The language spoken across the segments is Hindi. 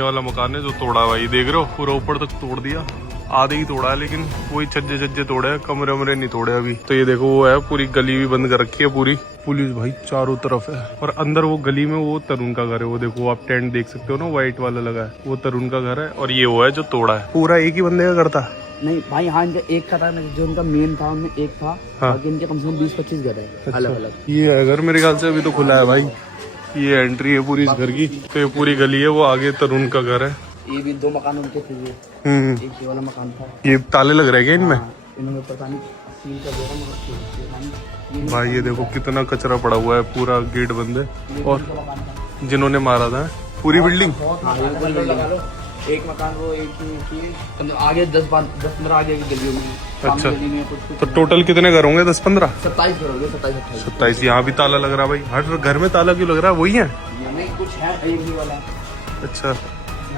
वाला मकान है जो तोड़ा भाई, देख रहे हो पूरा ऊपर तक तोड़ दिया, आधे ही तोड़ा है, लेकिन वही छज्जे छज्जे तोड़े हैं, कमरे वमरे नहीं तोड़े अभी। तो ये देखो वो है, पूरी गली भी बंद कर रखी है पूरी, पुलिस भाई चारों तरफ है। और अंदर वो गली में वो तरुण का घर है, वो देखो आप टेंट देख सकते हो ना, व्हाइट वाला लगा है, वो तरुण का घर है। और ये वो है जो तोड़ा है, पूरा एक ही बंदे का घर था। नहीं भाई, हाँ इनका एक का था, जो उनका मेन था उनमें एक था, हाँ। बाकी इनके कम से कम 20-25 घर है अलग अलग। ये है घर, मेरे ख्याल से अभी तो खुला है भाई, ये एंट्री है पूरी इस घर की। तो ये पूरी गली है, वो आगे तरुण का घर है। ये भी 2 मकान उनके थे, ये एक ये वाला मकान था। ये ताले लग रहे हैं क्या इनमें? इन्होंने पता नहीं सील कर दिया था, मगर भाई ये देखो कितना कचरा पड़ा हुआ है, पूरा गेट बंद है। और जिन्होंने मारा था पूरी बिल्डिंग, एक मकान वो एक आगे 10-15 आगे की गलियों में। अच्छा, तो टोटल कितने घर होंगे? 10-15? 27 घर हो गए, 27। यहाँ भी ताला लग रहा भाई, हर घर में ताला क्यों लग रहा है? वही है नहीं, कुछ है एक ही वाला। अच्छा,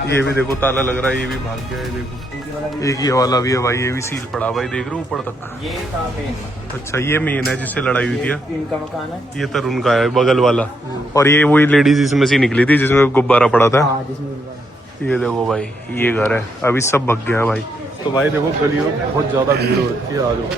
ये भी देखो ताला लग रहा है, ये भी भाग गया है, देखो एक ही वाला भी है भाई, ये भी सील पड़ा भाई, देख रहे हो ऊपर तक। ये था मेन। अच्छा, ये मेन है जिससे लड़ाई हुई थी। इनका मकान है, ये तरुण का है बगल वाला। और ये वही लेडीज इसमें से निकली थी जिसमें गुब्बारा पड़ा था। ये देखो भाई, ये घर है, अभी सब भग गया है भाई। तो भाई देखो गली में बहुत ज्यादा भीड़ हो रखी है, आ जाओ,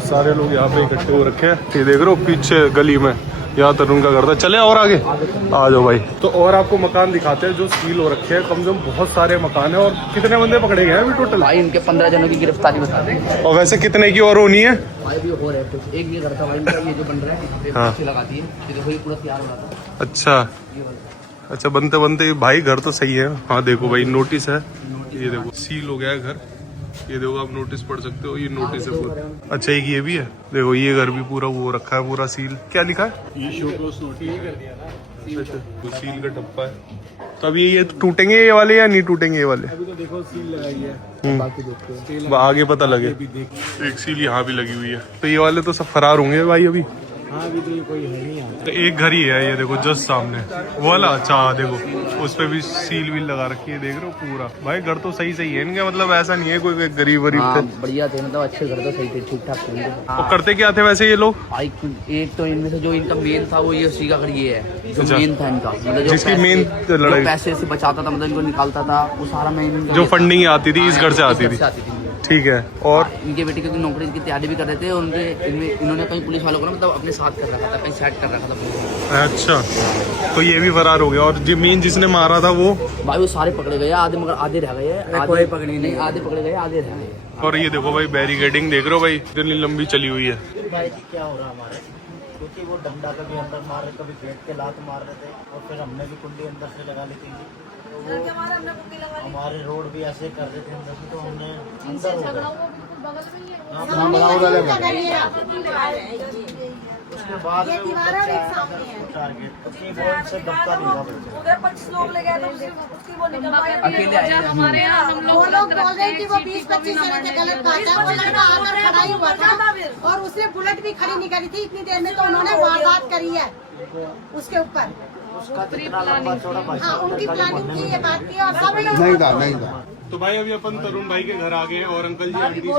सारे लोग यहाँ पे इकट्ठे हो रखे हैं। ये देख रहे हो पीछे गली में, यहाँ तरुण का घर था। चले और आगे आ जाओ भाई। तो और आपको मकान दिखाते हैं जो सील हो रखे हैं, कम से कम बहुत सारे मकान है। और कितने बंदे पकड़े गए हैं अभी टोटल? भाई इनके 15 जनों की गिरफ्तारी बता दें। और वैसे कितने की और होनी है? भाई भी हो रहे हैं, एक ये घर था भाई इनका, ये जो बन रहा है, हाँ। लगा दिए, ये देखो ये पूरा तैयार हो रहा था। अच्छा अच्छा, बनते बनते भाई घर तो सही है। हाँ देखो भाई, नोटिस है, ये देखो सील हो गया है घर, ये देखो आप नोटिस पढ़ सकते हो, ये नोटिस है पूरा। अच्छा, एक ये भी है, देखो ये घर भी पूरा वो रखा है, पूरा सील। क्या लिखा है? ये शो क्लोज नोटिस कर दिया ना। अच्छा, तो सील का डब्बा है। तो अभी ये टूटेंगे ये वाले या नहीं टूटेंगे ये वाले? अभी तो देखो सील लगाई है, बाकी देखते हैं आगे पता लगे। एक सील यहाँ भी लगी हुई है, तो ये वाले तो सब फरार होंगे भाई अभी। हाँ, अभी तो ये कोई है नहीं यहाँ। तो एक घर ही है ये देखो जस्ट सामने वो वाला। अच्छा देखो उस पे भी सील वील लगा रखी है, देख रहे हो पूरा। भाई घर तो सही सही है इनका, मतलब ऐसा नहीं है कोई गरीब वरीब थे। बढ़िया थे, मतलब अच्छे घर तो सही थे, ठीक ठाक थे। वो करते क्या थे वैसे ये लोग? भाई एक तो इनमें से जो इनका मेन था वो ये उसी का घर ये है, जो मेन था इनका, मतलब जिसकी मेन लड़ाई पैसे से बचाता था, मतलब इनको निकालता था, वो सारा मेन जो फंडिंग आती थी इस घर से आती थी। ठीक है। और इनके बेटे क्योंकि नौकरी की तैयारी भी कर रहे थे, उनके इन्होंने कहीं पुलिस वालों को ना मतलब अपने साथ कर रखा था, कहीं सेट कर रखा था पुलिस। अच्छा, तो ये भी फरार हो गया। और जो मेन जिसने मारा था वो? भाई वो सारे पकड़े गए, आधे मगर आधे रह गए, कोई पकड़े नहीं, आधे पकड़े गए, आधे रह गए। और ये देखो भाई बैरिकेडिंग देख रहे हो भाई, इतनी लंबी चली हुई है। भाई क्या हो रहा हमारे, क्योंकि वो डंडा कभी अंदर मार रहे, कभी गेट के लात मार रहे थे, और फिर हमने भी कुंडी अंदर से लगा ली थी। तो वो हमारे रोड भी ऐसे कर रहे थे अंदर से, तो हमने अंदर हो गए। उसके बाद टारगेट से दबका नहीं था, 25 लोग ले गए, उसकी वो निकल अकेले आए हैं। हमारे यहाँ हम लोग बोल रहे कि वो 20-25 जने थे, गलत बात है। वो लड़का आकर खड़ा ही हुआ था और उसने बुलेट भी खड़ी नहीं करी थी इतनी देर में, तो उन्होंने वारदात करी है उसके ऊपर। उसका जितना लंबा चौड़ा भाई हाँ, उनकी प्लानिंग की ये बात की, और सब लोग नहीं था। तो भाई अभी अपन तरुण भाई के घर आ गए हैं, और अंकल जी आंटी जी हैं। तो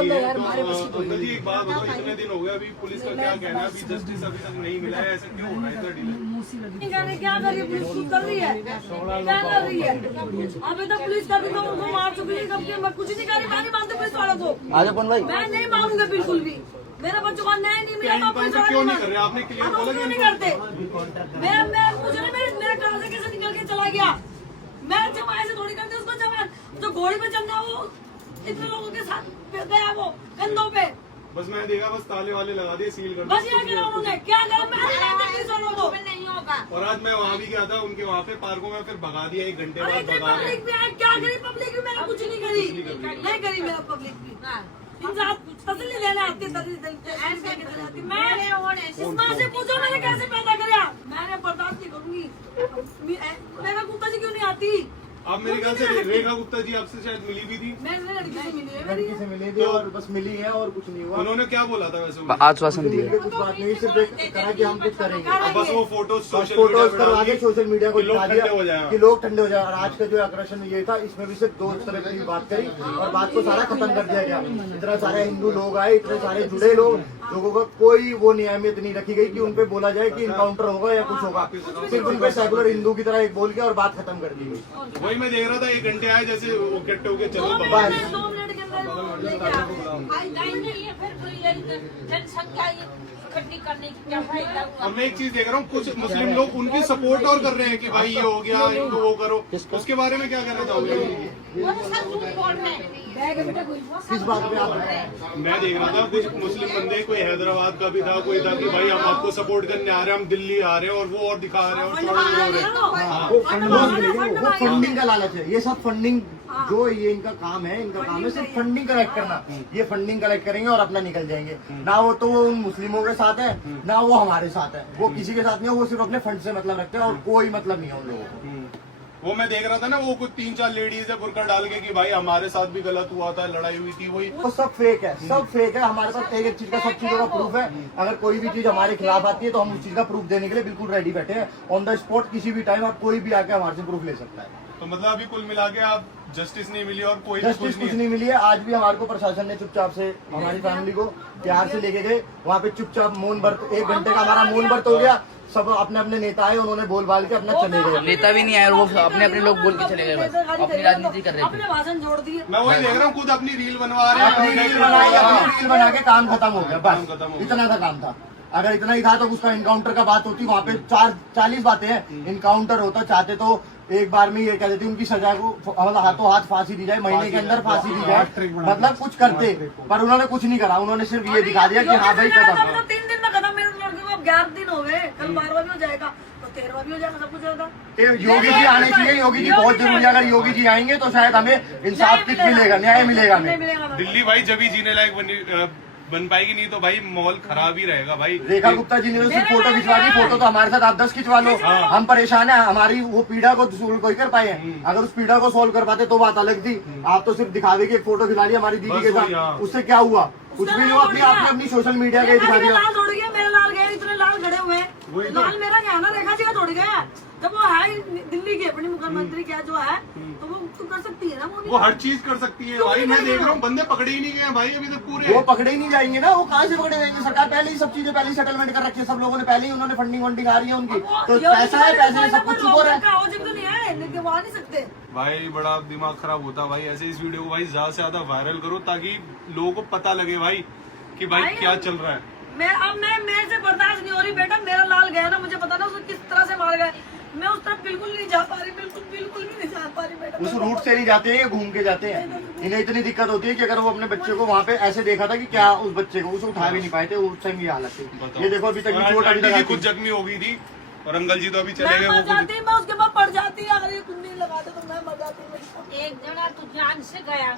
अंकल जी एक बात बताओ, इतने दिन हो गए, अभी पुलिस का क्या कहना है? अभी जस्टिस अभी तक नहीं मिला है, ऐसा क्यों हो रहा है इतना डिले? क्या कर रही है पुलिस, कर रही है, क्या कर रही है? अभी तक पुलिस कभी तो उनको मार चुकी है, कभी मैं कुछ नहीं कर रही, मैं नहीं मानती पुलिस वालों को। आगे कौन भाई? मैं नहीं मानूंगा बिल्कुल भी, मेरे बच्चों का न्याय नहीं मिला। क्यों नहीं कर रहे? आपने क्लियर बोला क्यों नहीं करते? मैं मुझे ना मेरे कार से कैसे निकल के चला गया, मैं जब ऐसे थोड़ी करती उसको, जवान जो घोड़ी पे चलना वो इतने लोगों के साथ गया वो कंधों पे। बस मैं देखा, बस ताले वाले लगा दिए, सील कर बस ये करा उन्होंने, क्या करा? मैं नहीं जानती पुलिस वालों को, नहीं होगा। और आज मैं वहाँ भी गया था उनके वहाँ पे पार्कों में, फिर भगा दिया 1 घंटे अरे बाद इतनी भगा पब्लिक भी है, क्या करी पब्लिक भी? मैंने कुछ नहीं करी, नहीं करी मेरा पब्लिक भी। तसल्ली देने आती, मैं इस माँ से पूछो मैंने कैसे पैदा कराया, मैंने बर्दाश्त नहीं करूंगी। मेरा कुत्ता जी क्यों नहीं आती? अब मेरे ख्याल से रेखा गुप्ता जी आपसे शायद मिली भी थी। मैं लड़की से मिली है, लड़की से मिली थी और बस मिली है और कुछ नहीं हुआ। उन्होंने क्या बोला था वैसे? उन्होंने? आश्वासन दिया। कुछ बात नहीं, सिर्फ कहा कि हम कुछ करेंगे। बस वो फोटोज फोटोज करवा के सोशल मीडिया को दिखा दिया हो जाए कि लोग ठंडे हो जाए। और आज का जो आकर्षण ये था, इसमें भी सिर्फ 2 तरह की बात करी और बात को सारा खत्म कर दिया गया। इतना सारे हिंदू लोग आए, इतने सारे जुड़े लोग, लोगों का कोई वो नहीं अहमियत नहीं रखी गई कि उन पे बोला जाए कि इनकाउंटर होगा या कुछ होगा। सिर्फ उन पे सेकुलर हिंदू की तरह एक बोल के और बात खत्म कर दी गई। वही मैं देख रहा था 1 घंटे आए जैसे वो इकट्ठे होके चलो 2 मिनट के अंदर लेके आ गए। फिर कोई जनसंख्या इकट्ठी करने की क्या फायदा हुआ? अब मैं एक चीज देख रहा हूँ, कुछ मुस्लिम लोग उनकी सपोर्ट और कर रहे हैं कि भाई ये हो गया, इनको वो करो। उसके बारे में क्या कहना चाहोगे? वो तो सब झूठ बोल रहे हैं। किस बात पे आप मैं देख रहा था कुछ मुस्लिम बंदे, कोई हैदराबाद का भी था, कोई था कि भाई हम आपको सपोर्ट करने आ रहे हैं, हम दिल्ली आ रहे हैं, और वो और दिखा रहे हैं और छोड़ रहे हैं। वो फंडिंग का लालच है, ये सब फंडिंग जो ये इनका काम है सिर्फ फंडिंग कलेक्ट करना। ये फंडिंग कलेक्ट करेंगे और अपना निकल जाएंगे। ना वो तो वो उन मुस्लिमों के साथ है, ना वो हमारे साथ है, वो किसी के साथ नहीं है, वो सिर्फ अपने फंड से मतलब रखते हैं और कोई मतलब नहीं है उन लोगों को। वो मैं देख रहा था ना, वो कुछ 3-4 लेडीज है बुरका डाल के कि भाई हमारे साथ भी गलत हुआ था, लड़ाई हुई थी, वही वो सब फेक है, सब फेक है। हमारे पास एक चीज का, सब चीजों का प्रूफ है। अगर कोई भी चीज हमारे खिलाफ आती है तो हम उस चीज का प्रूफ देने के लिए बिल्कुल रेडी बैठे हैं। ऑन द स्पॉट किसी भी टाइम आप कोई भी आके हमारे से प्रूफ ले सकता है। तो मतलब अभी कुल मिला के आप जस्टिस नहीं मिली और कोई भी जस्टिस कुछ नहीं मिली है। आज भी हमारे को प्रशासन ने चुपचाप से हमारी फैमिली को प्यार से लेके गए, वहाँ पे चुपचाप मौन व्रत 1 घंटे का हमारा मौन व्रत हो गया। सब अपने अपने नेता आए, उन्होंने बोल बाल के अपना चले गए। नेता भी नहीं आए और वो अपने अपने लोग बोल के चले गए, बस अपनी राजनीति कर रहे थे। अपने भाषण जोड़ दिए। मैं वही देख रहा हूँ, खुद अपनी रील बनवा रहे अपनी हैं, रील बनाई, अपनी रील बना के काम खत्म हो गया, काम खत्म हो बस गया। इतना सा काम था। अगर इतना ही था तो उसका इनकाउंटर का बात होती, वहाँ पे 40 बातें हैं। इनकाउंटर होता चाहते तो एक बार में ये कहते थे उनकी सजा को मतलब हाथों हाथ फांसी दी जाए, महीने के अंदर फांसी दी जाए, मतलब कुछ करते, पर उन्होंने कुछ नहीं करा। उन्होंने सिर्फ ये दिखा दिया कि हाँ भाई खत्म। 3 दिन में खत्म। मेरे लड़के को अब 11 दिन हो गए, कल 12वां भी हो जाएगा तो 13वां भी हो जाएगा, सब कुछ होगा। योगी जी आने चाहिए, योगी जी बहुत जरूरी है। अगर योगी जी आएंगे तो शायद हमें इंसाफ किट मिलेगा, न्याय मिलेगा हमें। दिल्ली भाई जब ही जीने लायक बन पाएगी, नहीं तो भाई माहौल खराब ही रहेगा भाई। रेखा गुप्ता जी ने तो सिर्फ फोटो खिंचवा दी, फोटो तो हमारे साथ आप 10 खिंचवा लो। हम परेशान है, हमारी वो पीड़ा को सोल्व कोई कर पाए हैं। अगर उस पीड़ा को सोल्व कर पाते तो बात अलग थी। आप तो सिर्फ दिखावे की एक फोटो खिला दी हमारी दीदी के साथ, उससे क्या हुआ? कुछ भी नहीं हुआ। अपनी सोशल मीडिया के दिखा दिया। लाल तोड़ गया, मेरा लाल गया, इतने लाल खड़े हुए हैं। लाल मेरा क्या ना, रेखा जी का तोड़ गया। जब वो है दिल्ली की अपनी मुख्यमंत्री क्या जो है, तो वो तो कर सकती है ना। वो हर चीज कर सकती है भाई। मैं देख रहा हूँ बंदे पकड़े ही नहीं गए भाई अभी तक पूरे। वो पकड़े ही नहीं जाएंगे ना, वो कहाँ से पकड़े जाएंगे? सरकार पहले ही सब चीजें पहले ही सेटलमेंट कर रखी है, सब लोगों ने पहले ही उन्होंने फंडिंग वंडिंग आ रही है उनकी, तो पैसा है, पैसे में सब कुछ छुपो रहा है। तो नहीं है, लेकिन वो आ नहीं सकते भाई। बड़ा दिमाग खराब होता भाई ऐसे। इस वीडियो को भाई ज्यादा से ज्यादा वायरल करो ताकि लोगों को पता लगे भाई कि भाई क्या चल रहा है। मैं मेरे से बर्दाश्त नहीं हो रही बेटा। मेरा लाल गया ना, मुझे पता ना उसको किस तरह से मार गए। मैं उस तरफ बिल्कुल नहीं जा पा रही, बिल्कुल भी नहीं जा पा रही बेटा। उस रूट से नहीं जाते हैं, ये घूम के जाते हैं। इन्हें इतनी दिक्कत होती है कि अगर वो अपने बच्चे को वहाँ पे ऐसे देखा था कि क्या उस बच्चे को उसे उठा भी नहीं पाए थे, उस टाइम ये हालत थी। ये देखो अभी तक भी चोट आंटी जी खुद जख्मी हो गई थी और अंकल जी तो अभी चले गए। मैं मर जाती, मैं उसके बाद पड़ जाती। अगर ये कुंडी लगाते तो मैं मर जाती। एक जना तो जान से गया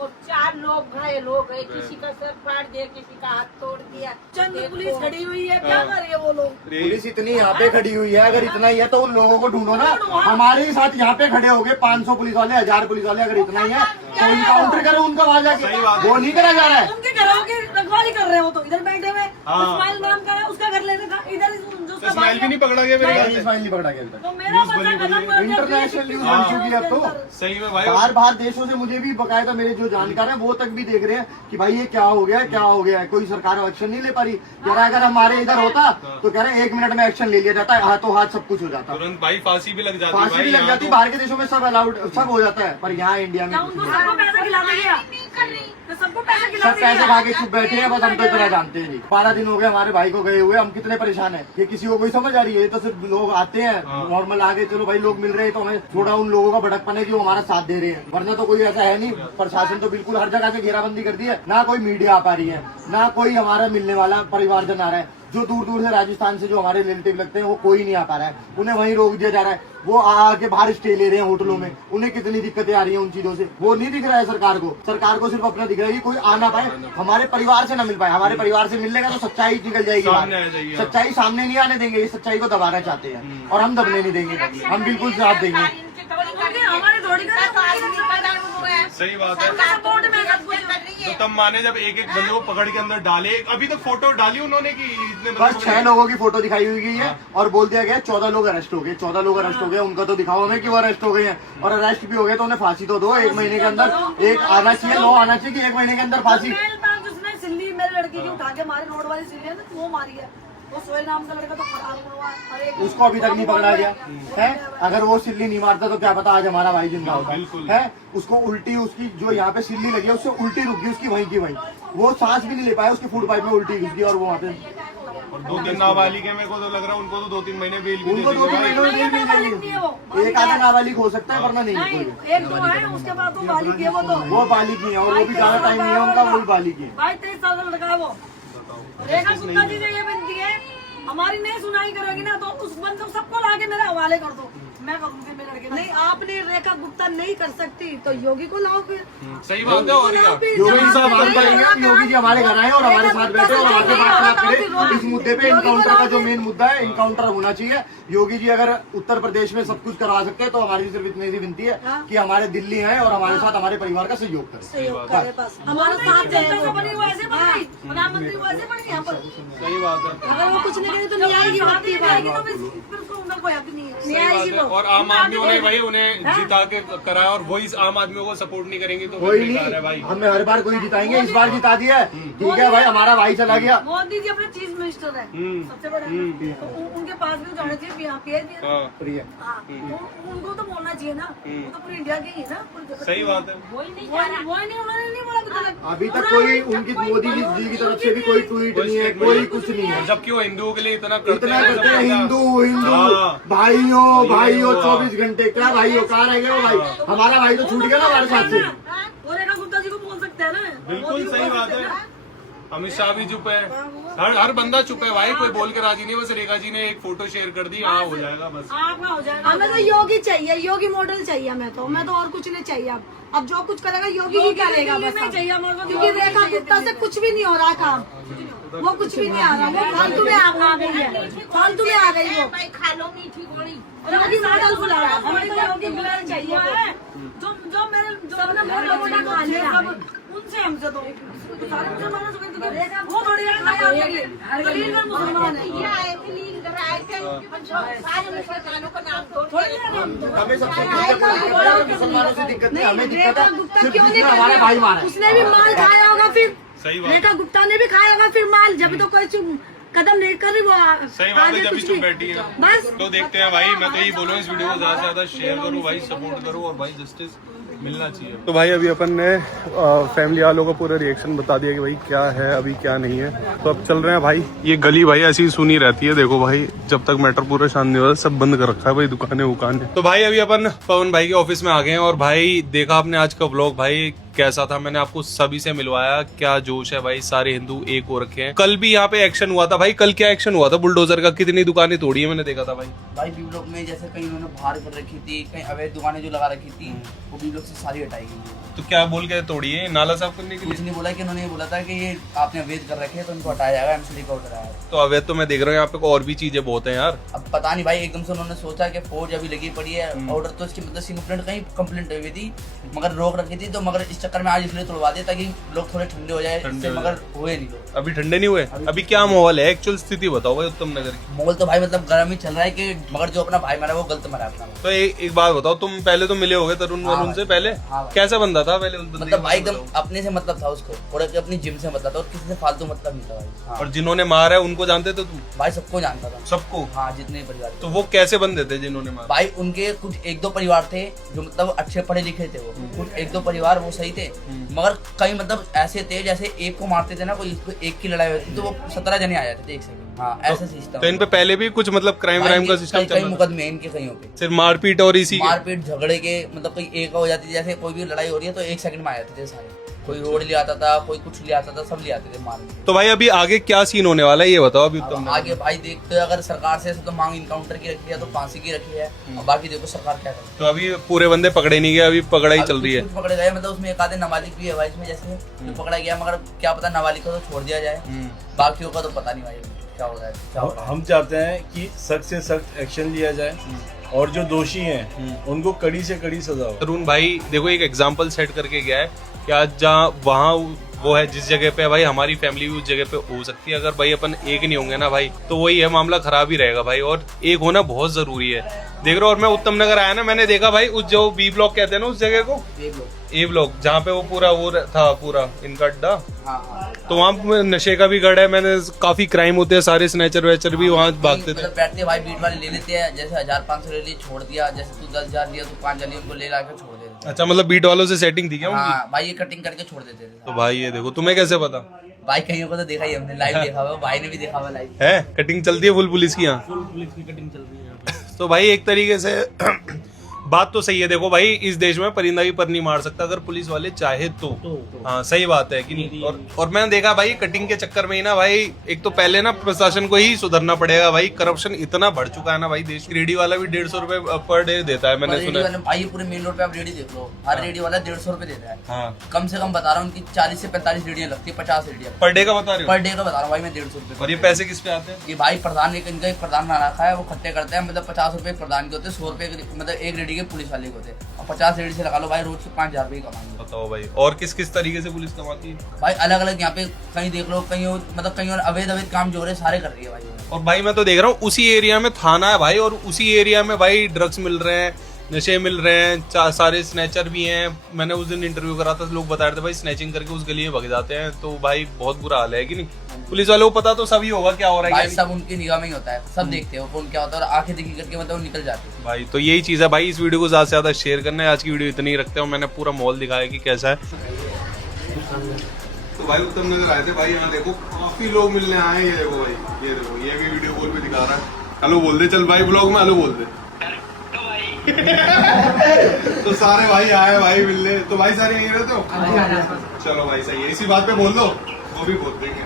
और 4 लोग घायल हो गए। किसी का सर फाड़ दिया, किसी का हाथ तोड़ दिया। चंद पुलिस खड़ी हुई है, क्या कर रही है वो लोग? पुलिस इतनी यहाँ पे खड़ी हुई है। अगर इतना ही है तो उन लोगों को ढूंढो ना। हमारे ही साथ यहाँ पे खड़े हो गए 500 पुलिस वाले, 1000 पुलिस वाले। अगर इतना ही है तो इनकाउंटर करो उनका वहाँ जाके। वो नहीं करा जा रहा है। उनके घरों की रखवाली कर रहे हो तो इधर बैठे हुए। इस्माइल नाम का है, उसका घर लेने था। इधर इस्माइल भी नहीं पकड़ा गया मेरे ख्याल से। इस्माइल नहीं पकड़ा गया। तो मेरा बच्चा खत्म कर दिया। इंटरनेशनल न्यूज बन चुकी है अब तो। सही में भाई। बाहर देशों से मुझे भी बकायदा मेरे जो जानकार हैं वो तक भी देख रहे हैं कि भाई ये क्या हो गया, क्या हो गया है। कोई सरकार एक्शन नहीं ले पा रही। कह रहा है अगर हमारे इधर होता तो कह रहे हैं 1 मिनट में एक्शन ले लिया जाता है, हाथों हाथ सब कुछ हो जाता। तुरंत भाई फांसी भी लग जाती। फांसी भी लग जाती। बाहर के देशों में सब अलाउड, सब हो जाता है, पर यहाँ इंडिया में उनको सबको पैसा खिलाने गया, सबको पैसा सब खिलाने पैसे गया। खा के चुप बैठे हैं, बस हम तो इतना जानते हैं। 12 दिन हो गए हमारे भाई को गए हुए, हम कितने परेशान हैं। ये किसी को कोई समझ आ रही है? ये तो सिर्फ लोग आते हैं नॉर्मल आगे, चलो भाई लोग मिल रहे हैं तो हमें थोड़ा उन लोगों का भड़कपन है जो हमारा साथ दे रहे हैं, वरना तो कोई ऐसा है नहीं। प्रशासन तो बिल्कुल हर जगह से घेराबंदी कर दी है। ना कोई मीडिया आ पा रही है, ना कोई हमारा मिलने वाला परिवारजन आ रहा है। जो दूर दूर से राजस्थान से जो हमारे रिलेटिव लगते हैं वो कोई नहीं आ पा रहा है, उन्हें वहीं रोक दिया जा रहा है। वो आके बाहर स्टे ले रहे हैं होटलों में। उन्हें कितनी दिक्कतें आ रही हैं उन चीजों से, वो नहीं दिख रहा है सरकार को। सरकार को सिर्फ अपना दिख रहा है कि कोई आ ना पाए, हमारे परिवार से ना मिल पाए। हमारे परिवार से मिलने का तो सच्चाई निकल जाएगी बाहर। सच्चाई सामने नहीं आने देंगे, ये सच्चाई को दबाना चाहते हैं और हम दबने नहीं देंगे। हम बिल्कुल साथ देंगे। हमारी थोड़ी सही बात है। तो तब माने जब एक बंदे को पकड़ के अंदर डाले। अभी तक फोटो डाली उन्होंने की इतने बस 6 लोगों की फोटो दिखाई हुई गई है और बोल दिया गया 14 लोग अरेस्ट हो गए। 14 लोग अरेस्ट हो गए, उनका तो दिखाओ हमें कि वो अरेस्ट हो गए हैं। और अरेस्ट भी हो गए तो उन्हें फांसी तो दो। 1 महीने के अंदर एक आना चाहिए, 9 आना चाहिए कि 1 महीने के अंदर फांसी। जिसने सिल्ली मेरे लड़के लड़की की उठा के मारे, रोड वाली सीढ़ी है ना, वो मारी है। वो सोहेल नाम का लड़का तो फरार हुआ है। अरे उसको अभी तक नहीं पकड़ा गया है। अगर वो सिल्ली नहीं मारता तो क्या पता आज हमारा भाई जिंदा होता है। उसको उल्टी, उसकी जो यहाँ पे सिल्ली लगी है उससे उल्टी रुक गई उसकी वहीं की वहीं। वो सांस भी नहीं ले पाया, उसकी फूड पाइप में उल्टी घुस गई और वो वहाँ पे। और 2-3 नाबालिग है, मेरे को तो लग रहा है उनको तो 2-3 महीने बेल भी उनको 2-3 महीनों में जेल मिल जाएगी। एक आधा नाबालिग हो सकता है वरना नहीं। एक दो है, उसके बाद तो बालिग है। वो बालिग ही है और वो भी ज्यादा टाइम नहीं है उनका, वो भी बालिग है। 22-23 साल का लड़का है वो। रेखा गुप्ता जी से ये विनती है, हमारी नहीं सुनाई करोगी ना तो उस बंदे को सबको लाके मेरे हवाले कर दो, मैं करूँगी मेरे लड़के। नहीं, आपने रेखा गुप्ता नहीं कर सकती तो योगी को लाओ फिर। सही बात है। और क्या योगी साहब हम करेंगे, योगी जी हमारे घर आए और हमारे साथ बैठे और हमारे बात करें इस मुद्दे पे। इनकाउंटर का जो मेन मुद्दा है, इनकाउंटर होना चाहिए। योगी जी अगर उत्तर प्रदेश में सब कुछ करवा सकते हैं तो हमारी सिर्फ इतनी सी विनती है कि हमारे दिल्ली है और हमारे साथ हमारे परिवार का सहयोग करें। हमारा साथ है, बनी वो ऐसे बन गई, प्रधानमंत्री वो ऐसे बन गई यहाँ पर। सही बात है। अगर वो कुछ नहीं करे तो नहीं आएगी, तो फिर उसको उम्र कोई हक नहीं है, नहीं आएगी वो। और आम आदमियों ने भाई उन्हें जिता के कराया और वही आम आदमियों को सपोर्ट नहीं करेंगी तो कोई बेकार है भाई। नहीं, हमें हर बार कोई जिताएंगे, इस बार जिता दिया ठीक है भाई, हमारा भाई चला गया। मोदी जी अपने चीफ मिनिस्टर है सबसे बड़े, तो उनके पास भी जाना चाहिए। यहाँ पे उनको तो बोलना चाहिए ना, वो तो पूरी इंडिया के ही है ना। सही बात है। वो नहीं, उन्होंने नहीं बोला अभी तक। अभी तक कोई उनकी मोदी जी की तरफ से भी कोई ट्वीट नहीं है, कोई कुछ नहीं है। जबकि वो हिंदुओं के लिए इतना करते हैं। हिंदू भाइयों 24 घंटे क्या भाइयों, कहाँ रह गए हो भाई? हमारा भाई तो छूट गया ना हमारे साथ से। वो रेखा गुप्ता जी को बोल सकते हैं ना। बिल्कुल सही बात है। अमित शाह भी चुप है, हर बंदा चुप है भाई, कोई बोल के राजी नहीं। बस रेखा जी ने एक फोटो शेयर कर दी, हाँ हो जाएगा बस। आपका हो जाएगा। हमें तो योगी चाहिए, योगी मॉडल चाहिए हमें तो और कुछ नहीं चाहिए। अब जो कुछ करेगा योगी ही करेगा बस। क्योंकि रेखा गुप्ता से कुछ भी नहीं हो रहा काम, वो कुछ भी नहीं आ रहा, वो फालतू में आ गई है, फालतू में आ गई वो। खा लो मीठी गोली। योगी मॉडल बुलाया, हमें तो योगी मॉडल चाहिए। जो मेरे उनसे हमसे तो सारे मुसलमानों से वो थोड़ी मुसलमान हमें सबसे मुसलमानों से दिक्कत नहीं, हमें दिक्कत है सिर्फ हमारे भाई मारे। उसने भी माल खाया होगा, फिर सही बात। रेखा गुप्ता ने भी खाया होगा फिर माल, जब तो कोई कदम नहीं कर रही वो। सही बात है, जब भी चुप बैठी है। बस तो देखते हैं भाई, मैं तो यही बोलूँ इस वीडियो को ज्यादा से ज्यादा शेयर करूँ भाई, सपोर्ट करूँ और भाई जस्टिस मिलना चाहिए। तो भाई अभी अपन ने फैमिली वालों का पूरा रिएक्शन बता दिया कि भाई क्या है अभी क्या नहीं है। तो अब चल रहे हैं भाई। ये गली भाई ऐसी ही सुनी रहती है, देखो भाई जब तक मैटर पूरा शांत नहीं होता सब बंद कर रखा है भाई, दुकानें उकानें। तो भाई अभी अपन पवन भाई के ऑफिस में आ गए हैं और भाई देखा आपने आज का व्लॉग भाई कैसा था, मैंने आपको सभी से मिलवाया। क्या जोश है भाई, सारे हिंदू एक हो रखे हैं। कल भी यहाँ पे एक्शन हुआ था भाई, कल क्या एक्शन हुआ था बुलडोजर का, कितनी दुकानें तोड़ी है मैंने देखा था भाई। भाई बी ब्लॉक में जैसे कहीं उन्होंने बाहर कर रखी थी, कहीं अवैध दुकानें जो लगा रखी थी वो बी ब्लॉक से सारी हटाई गई। तो क्या बोल के तोड़ी है, नाला साफ करने के लिए? कुछ नहीं बोला कि उन्होंने बोला था कि ये आपने अवैध कर रखे हैं तो उनको हटाया जाएगा, एमसीडी का ऑर्डर आया। तो अवैध तो मैं देख रहा हूँ यहाँ पे और भी चीजें बहुत है यार। अब पता नहीं भाई, एकदम से उन्होंने सोचा कि फौज अभी लगी पड़ी है, ऑर्डर तो इसकी मतलब सिंगल कहीं कंप्लेंट हुई थी मगर रोक रखी थी, तो मगर इस चक्कर में आज इसलिए तोड़वा दिया ताकि लोग थोड़े ठंडे हो जाए, इससे मगर हुए नहीं लोग। अभी ठंडे नहीं हुए? अभी क्या माहौल है, एक्चुअल स्थिति बताओ भाई उत्तम नगर की। माहौल तो भाई मतलब गर्म ही चल रहा है कि मगर जो अपना भाई मरा वो गलत मरा अपना। तो एक बात बताओ, तुम पहले तो मिले होगे तरुण वरुण से पहले, कैसा बंदा था पहले? मतलब भाई एकदम अपने से मतलब था उसको, और अपनी जिम से मतलब था और किसी से फालतू मतलब नहीं था भाई। और जिन्होंने मारा है उनको जानते थे तुम? भाई सबको जानता था। सबको? हाँ, जितने परिवार। तो वो कैसे बंदे थे जिन्होंने मारा? भाई उनके कुछ 1-2 परिवार थे जो मतलब अच्छे पढ़े लिखे थे, वो कुछ 1-2 परिवार वो सही थे, मगर कई मतलब ऐसे थे जैसे एक को मारते थे ना, कोई एक की लड़ाई होती तो वो 17 जने आ जाते थे एक सेकंड। हाँ, ऐसा सिस्टम। तो इन पे पहले भी कुछ मतलब क्राइम का सिस्टम चल रहा था? मुकदमे इनके कईयों पे सिर्फ मारपीट और इसी मारपीट झगड़े के मतलब कोई एक हो जाती थी, जैसे कोई भी लड़ाई हो रही है तो 1 सेकंड में आ जाते थे सारे। कोई रोड ले आता था, कोई कुछ ले आता था, सब ले आते थे मारने। तो भाई अभी आगे क्या सीन होने वाला है ये बताओ अभी उत्तम नगर? आगे भाई देखते हैं, अगर सरकार से तो मांग इनकाउंटर की रखी है तो फांसी की रखी है, और बाकी देखो सरकार क्या करे। तो अभी पूरे बंदे पकड़े नहीं गए, अभी पकड़ाई चल रही है? कुछ पकड़े गए, मतलब उसमें एक आधे नाबालिग भी है भाई इसमें, जैसे जो पकड़ा गया, मगर क्या पता नाबालिग को तो छोड़ दिया जाए, बाकियों का तो पता नहीं भाई क्या हो रहा है। हम चाहते हैं कि सख्त से सख्त एक्शन लिया जाए और जो दोषी हैं उनको कड़ी से कड़ी सजा हो। तरुण भाई देखो एक एग्जांपल सेट करके गया है कि आज जहाँ वहाँ वो है जिस जगह पे भाई हमारी फैमिली भी उस जगह पे हो सकती है। अगर भाई अपन एक नहीं होंगे ना भाई तो वही है, मामला खराब ही रहेगा भाई। और एक होना बहुत जरूरी है। देख रहे हो, और मैं उत्तम नगर आया ना, मैंने देखा भाई उस जो बी ब्लॉक कहते हैं ना उस जगह को, ए ब्लॉक, जहाँ पे वो पूरा वो था पूरा इनका अड्डा, तो वहाँ नशे का भी गढ़ है। मैंने काफी क्राइम होते हैं, सारे स्नैचर वैचर भी वहाँ भागते थे। मतलब बैठते भाई बीट वाले ले लेते हैं, जैसे 1500 ले लिए छोड़ दिया, जैसे तू 10,000 लिया तो 5,000 उनको ले ला के छोड़ देते। अच्छा, मतलब बीट वालों से सेटिंग थी क्या उनकी? हाँ भाई, ये कटिंग करके छोड़ देते थे। तो भाई ये देखो, तुम्हें कैसे पता? भाई कहीं को तो देखा ही हमने, लाइव देखा हुआ, भाई ने भी देखा हुआ लाइव है। कटिंग चलती है फुल पुलिस की यहाँ? फुल पुलिस की कटिंग चल रही है। तो भाई एक तरीके से बात तो सही है। देखो भाई, इस देश में परिंदा भी पर नहीं मार सकता अगर पुलिस वाले चाहे तो। हाँ सही बात है कि नहीं। और मैंने देखा भाई कटिंग के चक्कर में ही ना भाई, एक तो पहले ना प्रशासन को ही सुधरना पड़ेगा भाई। करप्शन इतना बढ़ चुका है ना भाई देश। रेडी वाला भी 150 रुपए पर डे देता है, मैंने सुना है। भाई पूरे मेन रोड पे आप रेडी देख लो, हर रेडी वाला 150 रुपए देता है। हाँ, कम से कम बता रहा हूँ, उनकी 40 से 45 रेडियां लगती है, 50 रेडियां पर डे का बता रहे हो? पर डे का बता रहा हूँ भाई मैं, 150 रुपए। और ये पैसे किस पे आते हैं? ये भाई प्रधान, इनका एक प्रधान बना रखा है, वो खट्टे करते हैं। मतलब 50 रुपए प्रधान के होते हैं, 100 रुपए मतलब एक रेडी के पुलिस वाले के होते हैं। और 50 रेडी से लगा लो भाई, रोज के 5,000 रुपए कमाएंगे। बताओ भाई, और किस किस तरीके से पुलिस कमाती है भाई? अलग अलग यहाँ पे कहीं देख लो, कहीं मतलब कहीं और अवैध काम जो हो रहे सारे कर रही है भाई। और भाई मैं तो देख रहा हूँ उसी एरिया में थाना है भाई, और उसी एरिया में भाई ड्रग्स मिल रहे हैं, नशे मिल रहे हैं, सारे स्नैचर भी हैं। मैंने उस दिन इंटरव्यू करा था, लोग बता रहे थे भाई स्नैचिंग करके उस गली में भग जाते हैं। तो भाई बहुत बुरा हाल है कि नहीं? पुलिस वालों को पता तो सभी होगा क्या हो रहा है भाई, सब उनकी निगाह में ही होता है, सब देखते हो कौन क्या होता है, और आंखें देखी करके मतलब वो निकल जाते हैं भाई। तो यही चीज है भाई, इस वीडियो को ज्यादा से ज्यादा शेयर करना है। आज की वीडियो इतनी ही रखते हो, मैंने पूरा मॉल दिखाया कि कैसा है। तो भाई उत्तम नगर आए थे भाई, यहाँ देखो काफी लोग मिलने आए। ये देखो भाई, ये देखो, ये भी वीडियो कॉल पे दिखा रहा है। हेलो बोल दे, चल भाई ब्लॉग में हेलो बोल दे। तो सारे भाई आए भाई मिलने। तो भाई सारे यहीं रहते हो? चलो भाई सही है, इसी बात पे बोल दो, वो भी बोल देंगे।